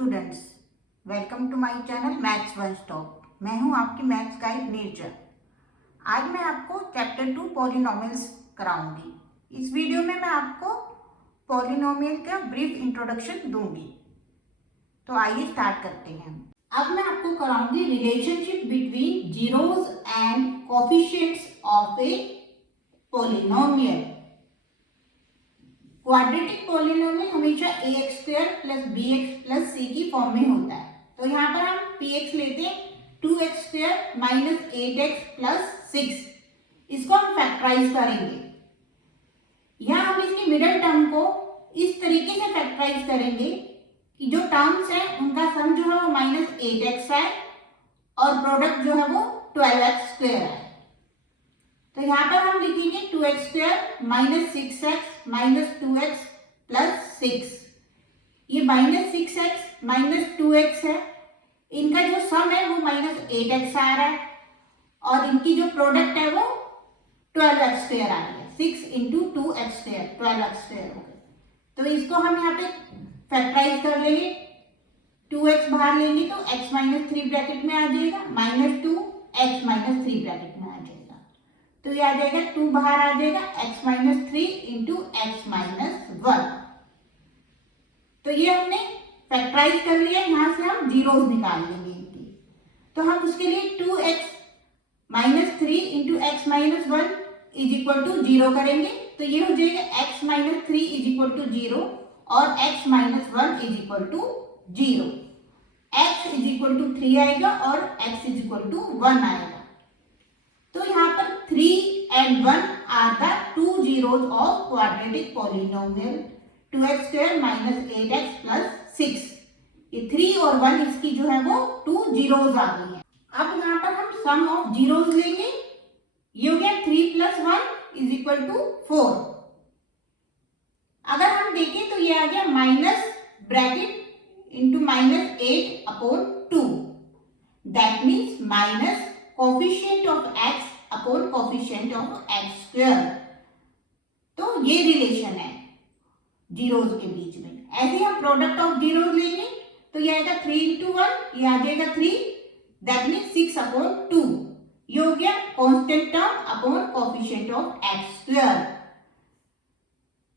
Students, welcome to my channel maths one stop. मैं हूं आपकी मैथ्स गाइड नीरजा। आज मैं आपको चैप्टर 2 पॉलिनोमियल्स कराऊंगी। इस वीडियो में मैं आपको पॉलिनोमियल का ब्रीफ इंट्रोडक्शन दूंगी। तो आइए स्टार्ट करते हैं। अब मैं आपको कराऊंगी relationship between zeros and coefficients of a polynomial. Quadratic polynomial हमेशा ax² + bx + c की फॉर्म में होता है। तो यहाँ पर हम px लेते हैं 2x² - 8x + 6। इसको हम फैक्टराइज करेंगे। यहाँ हम इसकी मिडिल टर्म को इस तरीके से फैक्टराइज करेंगे कि जो टर्म्स है उनका सम जो है वो -8x है और प्रोडक्ट जो है वो 12x² है। तो यहाँ पर हम लिखेंगे 2x² - 6x - 2x + 6। ये -6x - 2x है, इनका जो सम है वो -8x आ रहा है और इनकी जो प्रोडक्ट है वो 12x² आ रही है। 6 × 2x², 12x² हो गया। तो इसको हम यहाँ पे फैक्टराइज कर लेंगे। 2x बाहर लेंगे तो x - 3 ब्रैकेट में आ जाएगा, -2 x - 3 ब्रैकेट में आ जाएगा। तो ये आ जाएगा 2 बाहर आ जाएगा, x - 3 × x - 1। तो ये हमने फैक्टराइज कर लिया। यहां से हम जीरोस निकाल लेंगे इनकी। तो हम उसके लिए 2x - 3 × x - 1 = 0 करेंगे। तो ये हो जाएगा x - 3 = 0 और x - 1 = 0। x = 3 आएगा और x = 1 आएगा। तो यहाँ पर 3 and 1 are the two zeros of quadratic polynomial 2x² - 8x + 6। ये 3 और 1 इसकी जो है वो 2 zeros आ गई है। अब यहाँ पर हम सम ऑफ जीरोस लेंगे। ये हो गया 3 + 1 = 4। अगर हम देखें तो ये आ गया minus bracket into -8/2। That means minus coefficient of x upon coefficient of x²। तो ये रिलेशन है जीरोस के बीच में। ऐसे ही हम प्रोडक्ट ऑफ जीरोस लेंगे तो ये आएगा 3 × 1, ये आ जाएगा 3, दैट मीन्स 6/2। ये हो गया constant term upon coefficient of x²।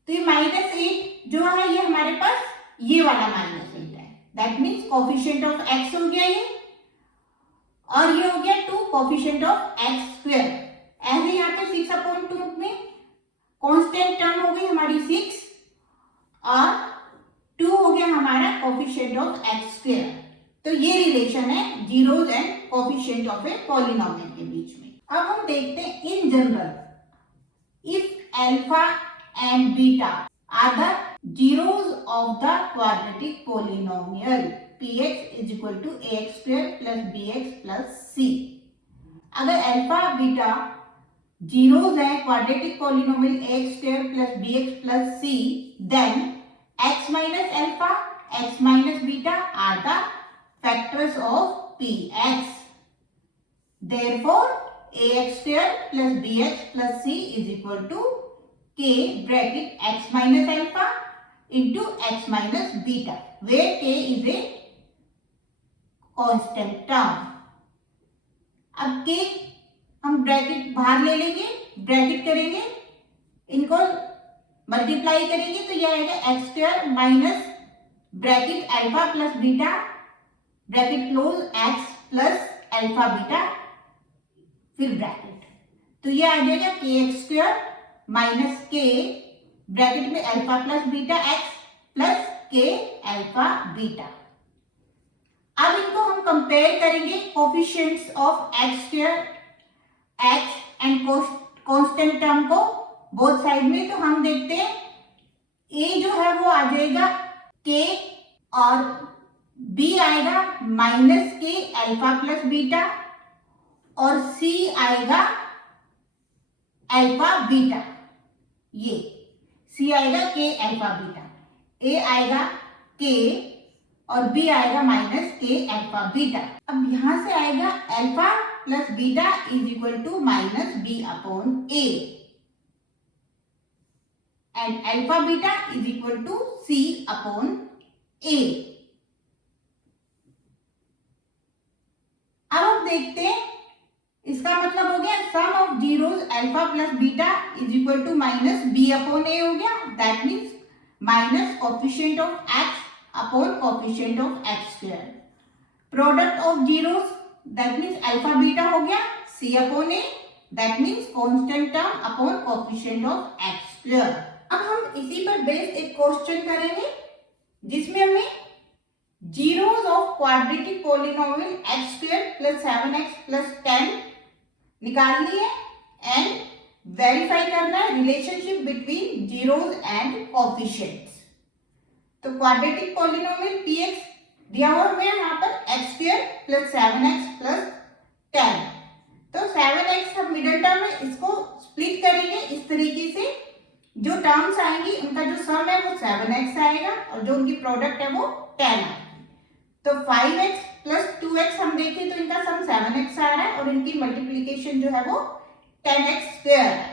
तो ये -8 जो है ये हमारे पास ये वाला -8 है, that means coefficient of x हो गया ये, और ये हो गया 2 कोएफिशिएंट ऑफ x²। ऐसे यहाँ पे 6/2 में कांस्टेंट टर्म हो गई हमारी 6 और 2 हो गया हमारा कोएफिशिएंट ऑफ x²। तो ये रिलेशन है zeros and coefficient of a polynomial के बीच में। अब हम देखते हैं in general if alpha and beta are the zeros of the quadratic polynomial px = ax² + bx + c। अगर अल्फा बीटा जीरोस है quadratic polynomial ax² + bx + c, then x - alpha x - beta are the factors of px। Therefore ax² + bx + c = k bracket x - alpha into x - beta, where k is a constant term. अब के हम bracket बाहर ले लेंगे, bracket करेंगे, इनको multiply करेंगे तो यह आएगा x² minus bracket alpha plus beta bracket close x plus alpha beta फिर ब्रैकेट। तो यह आ जाएगा kx² माइनस k ब्रैकेट में alpha plus beta x plus k alpha beta. अब इनको हम कंपेयर करेंगे coefficients of x² x and constant term को बोथ साइड में। तो हम देखते हैं a जो है वो आ जाएगा k और b आएगा -k अल्फा प्लस बीटा और c आएगा अल्फा बीटा। ये c आएगा k अल्फा बीटा, a आएगा k और b आएगा -k अल्फा बीटा। अब यहां से आएगा alpha plus beta = -b/a and alpha beta = c/a। अब देखते हैं, इसका मतलब हो गया sum of zeros alpha plus beta is equal to minus B upon A हो गया, that means minus coefficient of X upon coefficient of X square. Product of zeros that means alpha beta हो गया C upon A, that means constant term upon coefficient of X square. अब हम इसी पर based एक question करेंगे जिसमें हमें zeros of quadratic polynomial x square plus 7x plus 10 निकालनी है एंड वेरीफाई करना है relationship between zeros and coefficients. तो क्वाड्रेटिक पॉलिनोमियल px दिया हुआ हमें यहाँ पर x square plus 7x plus 10। तो 7x हम मिडिल टर्म है, इसको स्प्लिट करेंगे इस तरीके से, जो टर्म्स आएंगी उनका जो सम है वो 7x आएगा और जो उनकी प्रोडक्ट है वो 10 आएगी। तो 5x प्लस 2x हम देखें तो इनका सम 7x आ रहा है और इनकी मल्टीप्लीकेशन जो है वो 10x स्क्वायर है।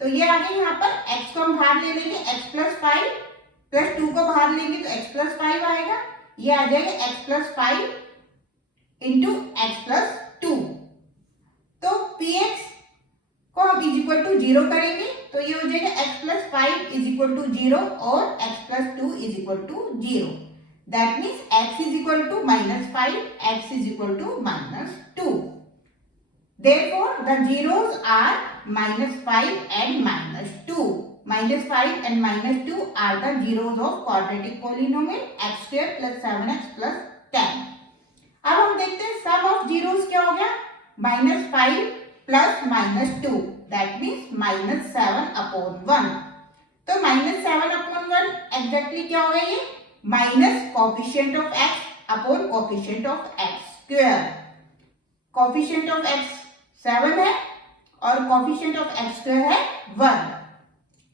तो ये आगे यहाँ पर x को हम बाहर ले लेंगे, x प्लस 5 प्लस 2 को बाहर लेंगे तो x प्लस 5 आएगा, ये आ जाएगा x plus 5 into x plus 2। तो px को हम इज इक्वल टू 0 करेंगे तो ये हो जाएगा x plus 5 is equal to 0 और x plus 2 is equal to 0। That means x is equal to minus 5, x is equal to minus 2. Therefore, the zeros are minus 5 and minus 2. Minus 5 and minus 2 are the zeros of quadratic polynomial x square plus 7x plus 10. अब हम देखते हैं sum of zeros क्या हो गया, minus 5 plus minus 2. That means minus 7 upon 1. तो minus 7 upon 1 exactly क्या होगा ये, minus coefficient of x upon coefficient of x square. Coefficient of x 7 है और कोफिशिएंट ऑफ x स्क्वायर है 1।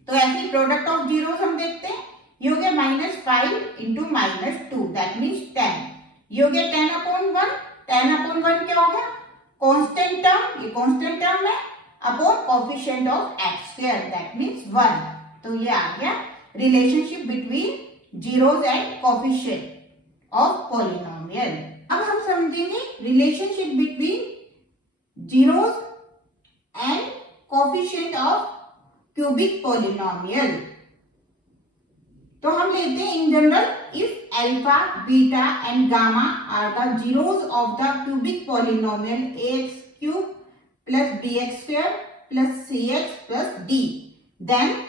तो ऐसी प्रोडक्ट ऑफ जीरोस हम देखते हैं, ये हो गया minus 5 into minus 2 that means 10। ये हो गया 10 अपॉन 1, 10 अपॉन 1 क्या हो गया, कांस्टेंट टर्म, ये कांस्टेंट टर्म है upon coefficient of x square that means 1। तो ये आ गया relationship between zeros and coefficient of polynomial. अब हम समझेंगे relationship between zeros and coefficient of cubic polynomial. तो हम लेते हैं in general, if alpha beta and gamma are the zeros of the cubic polynomial ax cube plus bx square plus cx plus d, then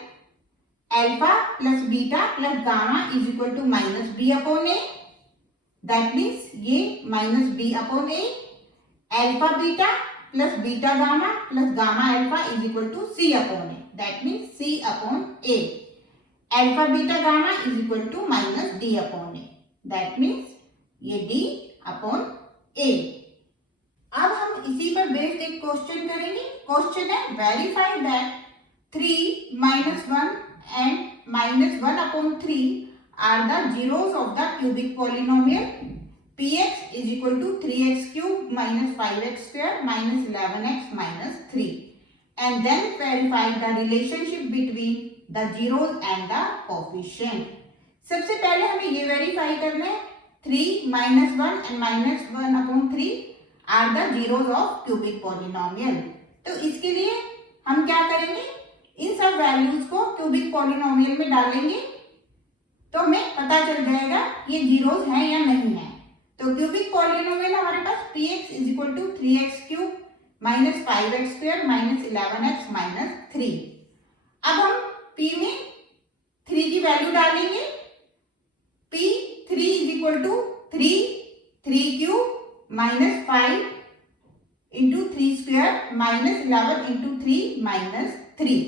alpha plus beta plus gamma is equal to minus B upon A, that means ये minus B upon A, alpha beta plus beta gamma plus gamma alpha is equal to C upon A, that means C upon A, alpha beta gamma is equal to minus D upon A, that means ये D upon A. अब हम इसी पर based एक question करेंगे। Question है verify that 3 minus 1 and minus 1 upon 3 are the zeros of the cubic polynomial px is equal to 3x cube minus 5x square minus 11x minus 3, and then verify the relationship between the zeros and the coefficient। सबसे पहले हमें ये verify करना है 3 minus 1 and minus 1 upon 3 are the zeros of cubic polynomial। तो इसके लिए हम क्या करेंगे, इन सब वैल्यूज को क्यूबिक पॉलिनोमियल में डालेंगे तो हमें पता चल जाएगा ये जीरोस हैं या नहीं है। तो क्यूबिक पॉलिनोमियल हमारे पास px is equal to 3x cube minus 5x square minus 11x minus 3। अब हम p में 3 की वैल्यू डालेंगे, p3 is equal to 3 cube minus 5 into 3 square minus 11 into 3 minus 3।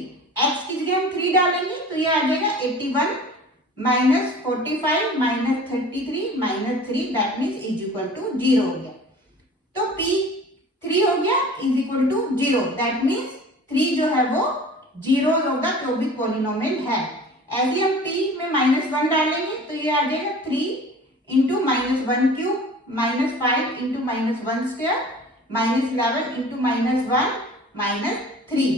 x की जगह हम 3 डालेंगे तो ये आ जाएगा 81 minus 45 minus 33 minus 3 that means is equal to 0 हो गया। तो p3 हो गया is equal to 0 that means 3 जो है वो zeros of the cubic polynomial है। ऐसे हम p में माइनस 1 डालेंगे तो ये आ जाएगा 3 into minus 1 cube minus 5 into minus 1 square minus 11 into minus 1 minus 3,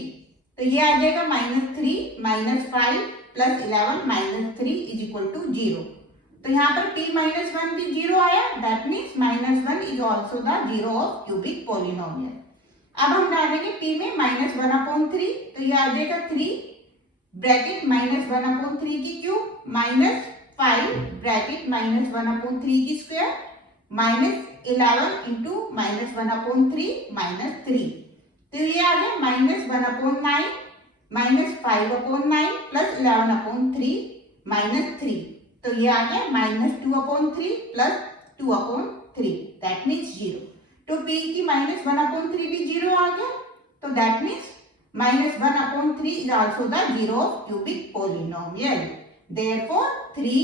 तो ये आ जाएगा -3 -5 +11 -3 इज इक्वल टू 0। तो यहाँ पर p माइनस वन भी जीरो आया, that means minus one is also the zero of cubic polynomial. अब हम डालेंगे p में माइनस वन अपॉन थ्री, तो ये आ जाएगा three bracket minus one upon three की cube minus five bracket minus one upon three की square minus 11 into minus one upon three minus three, तो ये आ गया minus one upon nine minus five upon nine plus 11 upon three minus three, तो ये आ गया minus two upon three plus two upon three, that means zero. तो p की माइनस वन अपॉन थ्री भी जीरो आ गया, तो that means minus one upon three is also the zero of cubic polynomial. Therefore three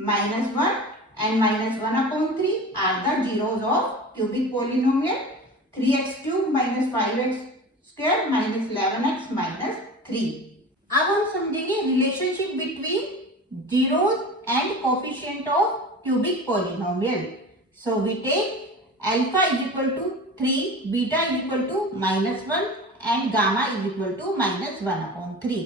minus one and minus 1 upon 3 are the zeros of cubic polynomial 3x cube minus 5x square minus 11x minus 3। अब हम समझेंगे relationship between zeros and coefficient of cubic polynomial। So we take alpha is equal to 3, beta is equal to minus 1 and gamma is equal to minus 1 upon 3।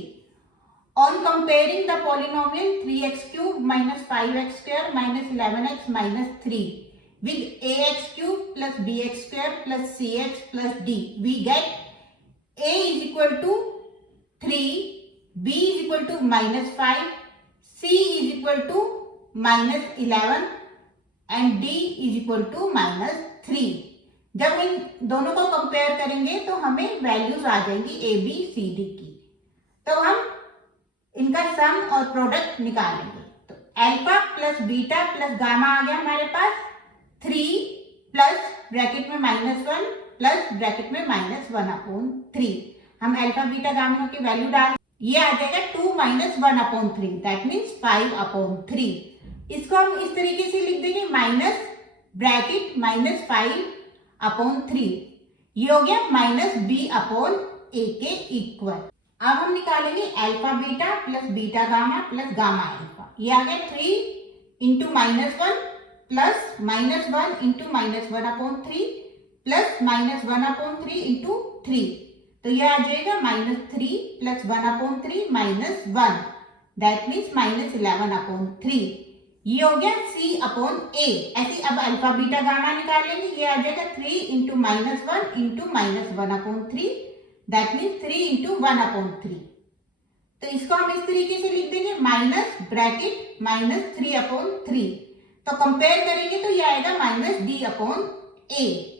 On comparing the polynomial 3x cube minus 5x square minus 11x minus 3 with ax cube plus bx square plus cx plus d, we get a is equal to 3, b is equal to minus 5, c is equal to minus 11 and d is equal to minus 3। जब इन दोनों को compare करेंगे तो हमें values आ जाएंगी a b c d की, तो हम इनका सम और प्रोडक्ट निकालेंगे। तो alpha plus beta plus gamma आ गया हमारे पास, थ्री प्लस ब्रैकेट में माइनस वन प्लस ब्रैकेट में माइनस वन अपॉन थ्री। हम अल्फा बीटा गामा की वैल्यू डाल, ये आ जाएगा two minus one upon three, that means five upon three. इसको हम इस तरीके से लिख देंगे minus bracket minus five upon three, ये हो गया माइनस बी अपॉन ए के इक्वल। अब हम निकालेंगे alpha beta plus beta gamma plus gamma alpha, ये आ गया three into minus one plus minus one into minus one upon three plus minus one upon three into three, तो ये आ जाएगा minus three plus one upon three minus one, that means minus 11 upon three, ये हो गया c upon a। ऐसे अब alpha beta gamma निकालेंगे, ये आ जाएगा three into minus one into minus one upon three, that means three into one upon three. तो इसको हम इस तरीके से लिख देंगे minus bracket minus three upon three, तो कंपेयर करेंगे तो ये आएगा माइनस डी अपॉन ए।